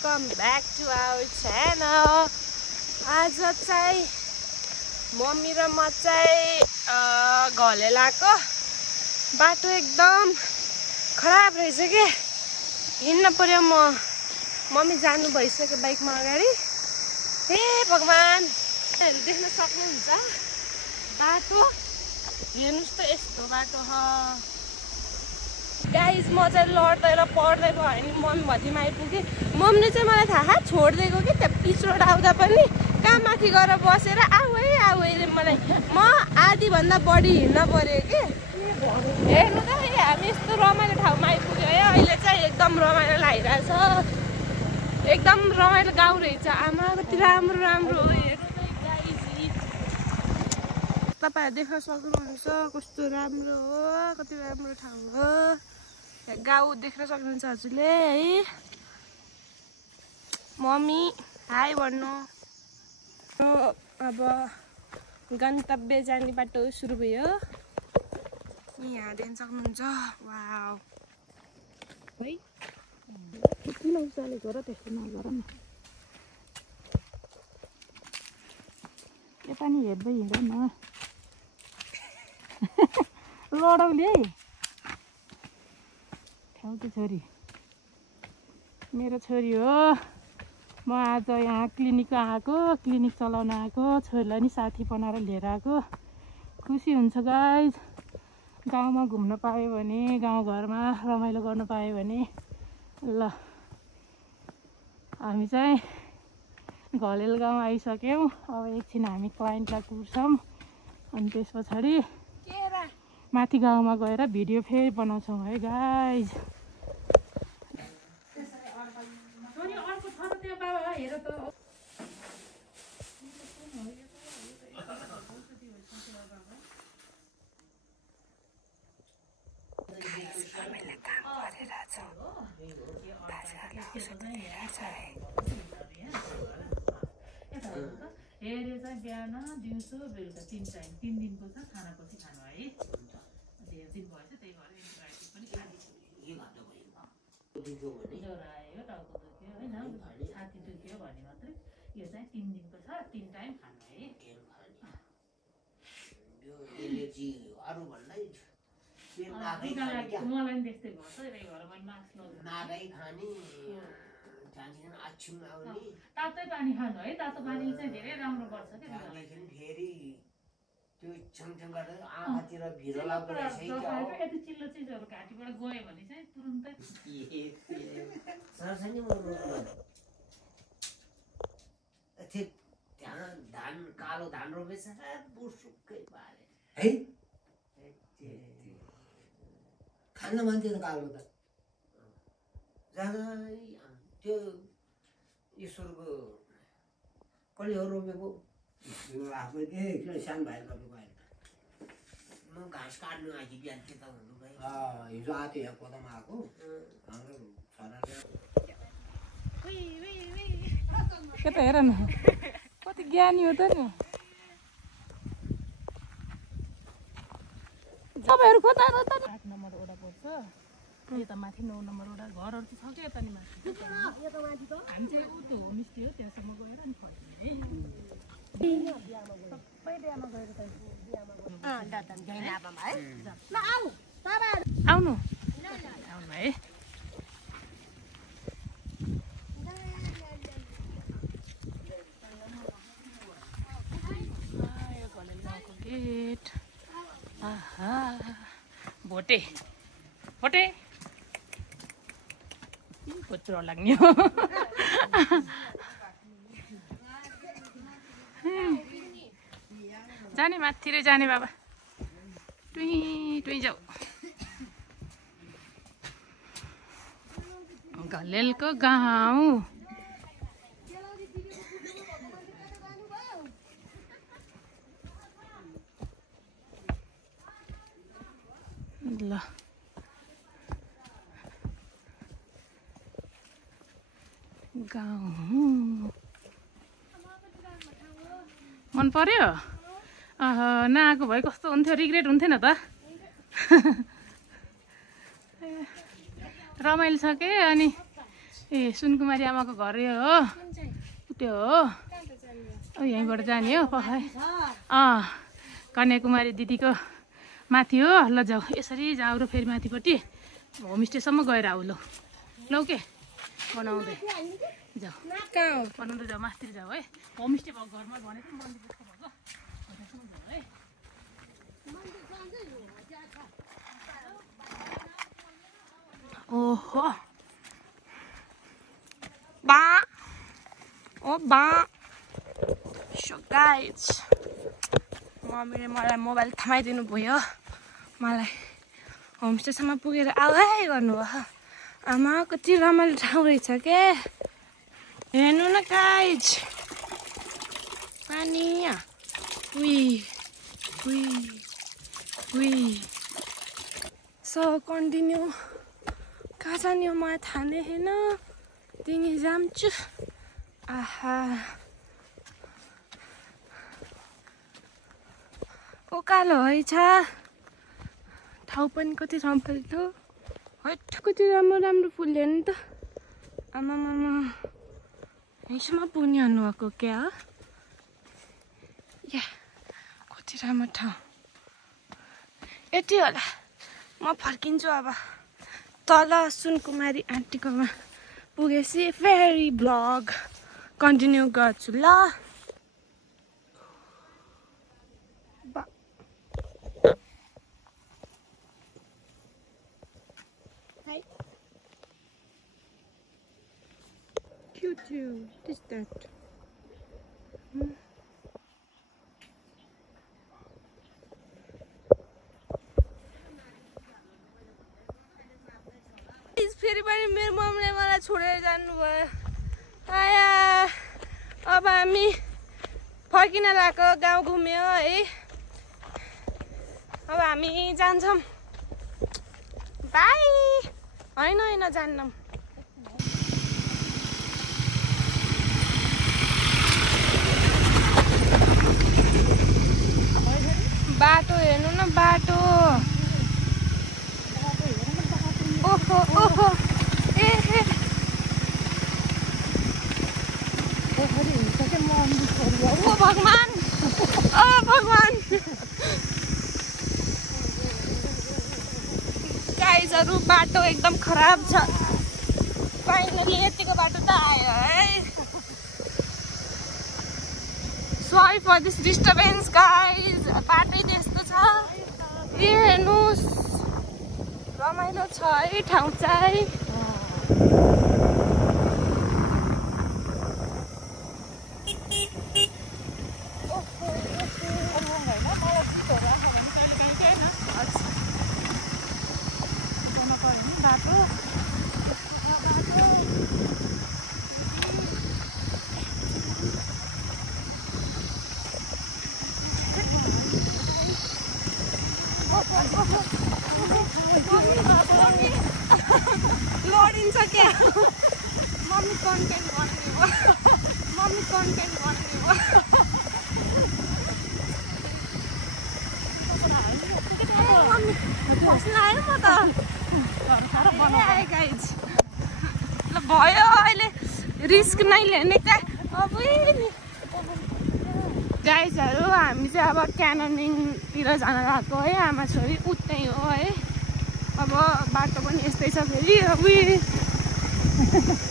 Welcome back to our channel. आज चाहिँ mummy र म चाहिँ घलेलाको बाटो एकदम खराब रहेछ के, हिँड्न पर्यो। मम्मी जानु भइसक्यो बाइकमा अगाडि। हे भगवान, देख्न सक्नुहुन्छ बाटो, हेर्नुस् त यस्तो बाटो गाइस। म चाहिँ लड्दै र पढ्दै भयो नि मम्मी भतिमा आइपुगेँ। मम्मीले चाहिँ मलाई थाहा छोडिदिएको कि त्यहाँ पिच रोड आउँदा पनि कहाँ माथि गएर बसेर आऊ है अरे मलाई। म आधीभन्दा बढी हिँड्न पर्यो कि। हेर्नु त हामी यस्तो रमाइलो ठाउँमा आइपुग्यो है। अहिले चाहिँ एकदम रमाइलो लागिरहेछ, एकदम रमाइलो गाउँ रहेछ। आमा कति राम्रो राम्रो हो। तपाईँहरू देख्न सक्नुहुन्छ कस्तो राम्रो हो, कति राम्रो ठाउँ हो। गाउँ देख्न सक्नुहुन्छ हजुरले है। मम्मी हाई भन्नु। अब गन्तव्य जाने बाटो सुरु भयो। यहाँ देख्न सक्नुहुन्छ। वाउ है किन उचालेको र त्यस्तो नगर न। यता नि हेर्दै हिँड न। लडाउले है ठाउँको छोरी, मेरो छोरी हो। म आज यहाँ क्लिनिक आएको, क्लिनिक चलाउन आएको। छोरीलाई नि साथी बनाएर लिएर आएको। खुसी हुन्छ गाइज, गाउँमा घुम्न पायो भने, गाउँघरमा रमाइलो गर्न पायो भने। ल हामी चाहिँ घलेल गाउँ आइसक्यौँ। अब एकछिन हामी क्लाइन्टलाई कुर्छौँ, अनि त्यस पछाडि माथि गाउँमा गएर भिडियो फेरि बनाउँछौँ है गाइज। हेरे चाहिँ बिहान दिउँसो बेलुका 3 टाइम, 3 दिनको छ। खानापछि खानु है। धेरै दिन भएछ, त्यही भएर एन्टिबायोटिक पनि ज्वरो आयो, टाउको दुख्यो होइन, छाती दुख्यो भने मात्रै। यो चाहिँ 3 दिनको छ, 3 टाइम खानु है। मलाई नि त्यस्तै भयो, त्यही भएर मैले मास्क लगाएको। तातै पानी खानु है, तातो पानी चाहिँ धेरै राम्रो गर्छ के। फेरि त्यो छङछङ गरेर आँखातिर भिरो लाग्दो रहेछ है। यति चिल्लो चिजहरू घाँटीबाट गयो भने चाहिँ तुरुन्तै सरसनी त्यहाँ धान, कालो धान रोपेछ बुसुक्कै पारे है। खान्न मान्छे त कालो त जाँदै त्यो ईश्वरको कसले हो रोपेको आफै किन सानो भाइ रोपेको। अहिले म घाँस काट्नु आएको बिहान त्यता हुनु भाइ। हिजो आएको यहाँ कोदामा आएको हाम्रो छोराले। यता हेर न, कति ज्ञानी हो त नि। तपाईँहरू कता हो त? 8 नम्बर वडा पर्छ। यता माथि 9 नम्बर वडा घरहरू चाहिँ छ कि यता नि माथि। हामी चाहिँ उतो होमस्टे हो, त्यहाँसम्म गएर अनि फर्किने है। सबै बिहामा गएर आउनु आउनु है। गेट आहा भोटे भोटे कत्रो लाग्ने हो। जाने माथि रे जाने बाबा, टुई टुई जाऊ। घलेलको गाउँ ल। गाउँ मन पर्यो। नआएको भए कस्तो हुन्थ्यो, रिग्रेट हुन्थेन त। रमाइलो छ के अनि ए सुनकुमारी आमाको घर यो हो त्यो हो यहीँबाट जाने हो पखाइ कन्याकुमारी दिदीको माथि हो ल जाऊ यसरी जाऊ र फेरि माथिपट्टि होमस्टेसम्म गएर आऊ लौ लौ के बनाउँदै जाऊ कहाँ हो बनाउँदै जाऊ माथितिर जाऊ है होमस्टे भएको घरमा भनेको मन्दिर जस्तो भएको त्यहाँसम्म जाऊ है ओहो बा ओ बा सो गाइज मम्मीले मलाई मोबाइल थमाइदिनु भयो मलाई होमस्टेसम्म पुगेर आऊ है गर्नुभयो आमा कति रमाइलो ठाउँ रहेछ के हेर्नु न गाइज पानी सो कन्टिन्यू कहाँ जाने हो मलाई थाहा नै होइन तिमी जान्छु आहा उकालो है छ ठाउँ पनि कति रमाइलो है कति राम्रो राम्रो फुल्यो नि त आमामामा यहीँसम्म पुग्ने हुनुभएको क्या हो या कति राम्रो ठाउँ यति होला म फर्किन्छु अब तल सुनकुमारी आन्टीकोमा पुगेपछि फेरि ब्लग कन्टिन्यू गर्छु ल What is that? फेरि पनि मेरो मम्मीले मलाई छोडेर जानुभयो आया अब हामी फर्किन लागेको गाउँ घुम्यो है अब हामी जान्छौँ बाई होइन जान्नौँ बाटो हेर्नु न बाटो ओहो ओहो ए ओ भगवान गाइजहरू बाटो एकदम खराब छ फाइनली यतिको बाटो त आयो है sorry for this disturbance guys बाटै त्यस्तो छ ए हेर्नुहोस् रमाइलो छ है ठाउँ चाहिँ लडिन्छ क्या मम्मी कन्टेन्ट भन्ने बस्न आयो म त गाइज ल भयो अहिले रिस्क नै लिने क्या अब गाइजहरू हामी चाहिँ अब क्यानोनिङतिर जान गएको है आमा छोरी उतै हो है अब बाटो पनि यस्तै छ फेरि अब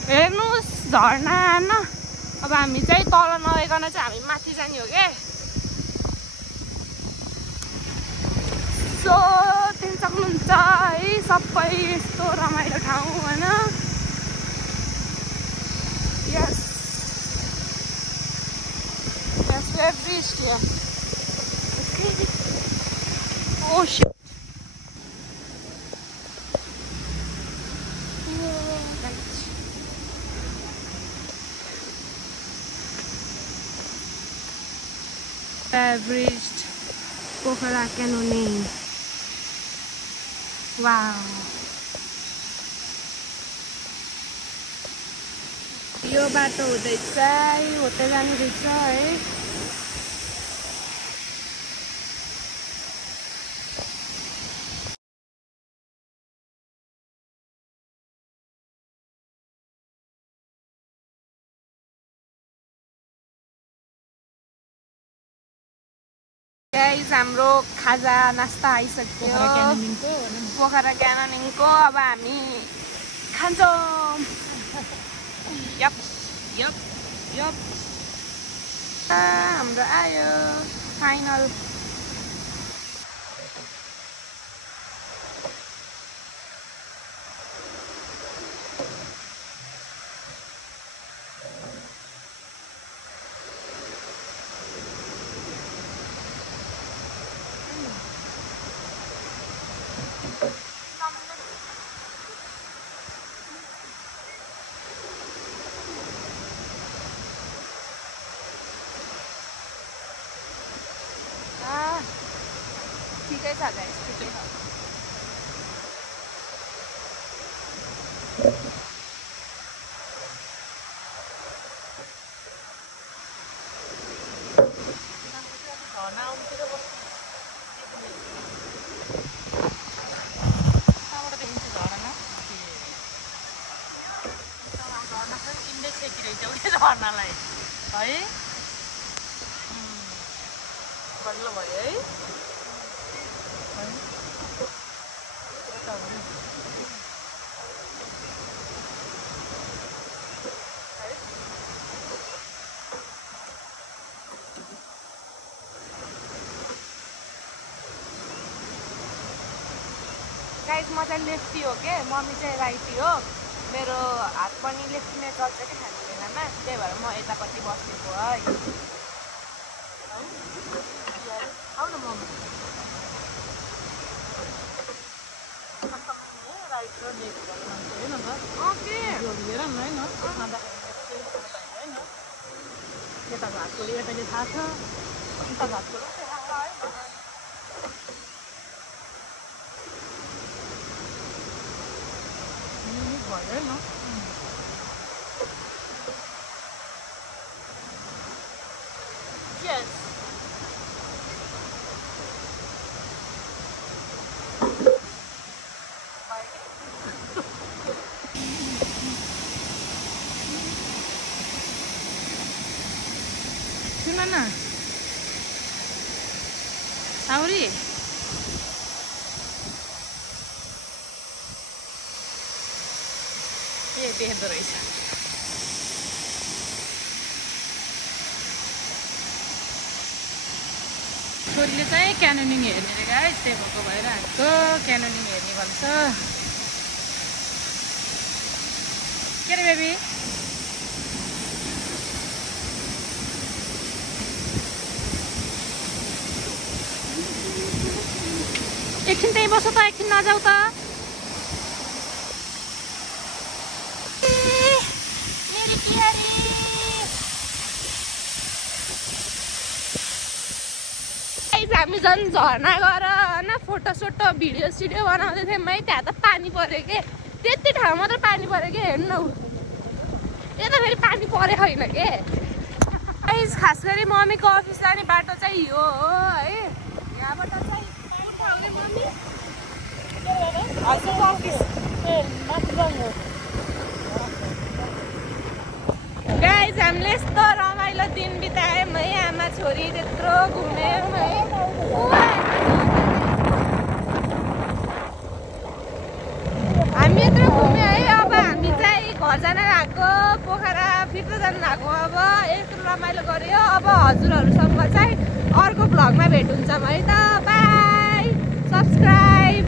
हेर्नुहोस् झर्ना न अब हामी चाहिँ तल नगइकन चाहिँ हामी माथि जाने हो क्या सो त्यहाँ सक्नुहुन्छ है सबै यस्तो रमाइलो ठाउँ होइन यस we have reached here. Oh shit. I have reached Pokhara Canyoning. Wow. यो बाटो हुँदैछ होटल जानु रहेछ है गाइस हाम्रो खाजा नास्ता आइसक्यो पोखरा क्याननिङको। अब हामी खान्छौँ। यप यप यप हाम्रो आयो फाइनल। ठिकै छ गाइस, ठिकै छ। झर्नालाई है बल्ल भयो है। गाइस म चाहिँ लेफ्टी हो के, मम्मी चाहिँ राइटी हो। मेरो हात पनि लेफ्टीमै चल्छ कि खानापिनामा, त्यही भएर म यतापट्टि बसेको है। आऊ न मम्मी राइट र लेफ्ट गर्नु मान्छे होइन त ओके जोडिएर नि होइन खाँदाखेरि होइन। यताको हातकोले यताले थाहा छ, उताको हातकोले थाहा छ है। भयो होइन। यस सुन न साउरी, के देख्दो रहेछ। छोरीले चाहिँ क्यानोनिङ हेर्ने रे गाइस, त्यही भएको भएर हामीको क्यानोनिङ हेर्ने भन्छ। के रे बेबी? एकछिन त्यही बस्छ त, एकछिन नजाऊ त। हामी झन् झर्ना गएर होइन फोटो सोटो भिडियो सिडियो बनाउँदै थियौँ है। त्यहाँ त पानी पऱ्यो के, त्यति ठाउँ मात्र पानी पऱ्यो कि। हेर्नु यता फेरि पानी परेको होइन के। खास गरी मम्मीको अफिस जाने बाटो चाहिँ यो हो है। यहाँबाट चाहिँ मम्मी हजुरको अफिस गाइस हामीले यस्तो रमाइलो दिन बितायौँ है। आमा छोरी त्यत्रो घुम्यौँ है। हामी यत्रो घुम्यौँ है। अब हामी चाहिँ घर जान लागेको, पोखरा फिर्ता जान लागेको। अब यत्रो रमाइलो गऱ्यो। अब हजुरहरूसँग चाहिँ अर्को भ्लगमा भेट हुन्छ है त। By, subscribe.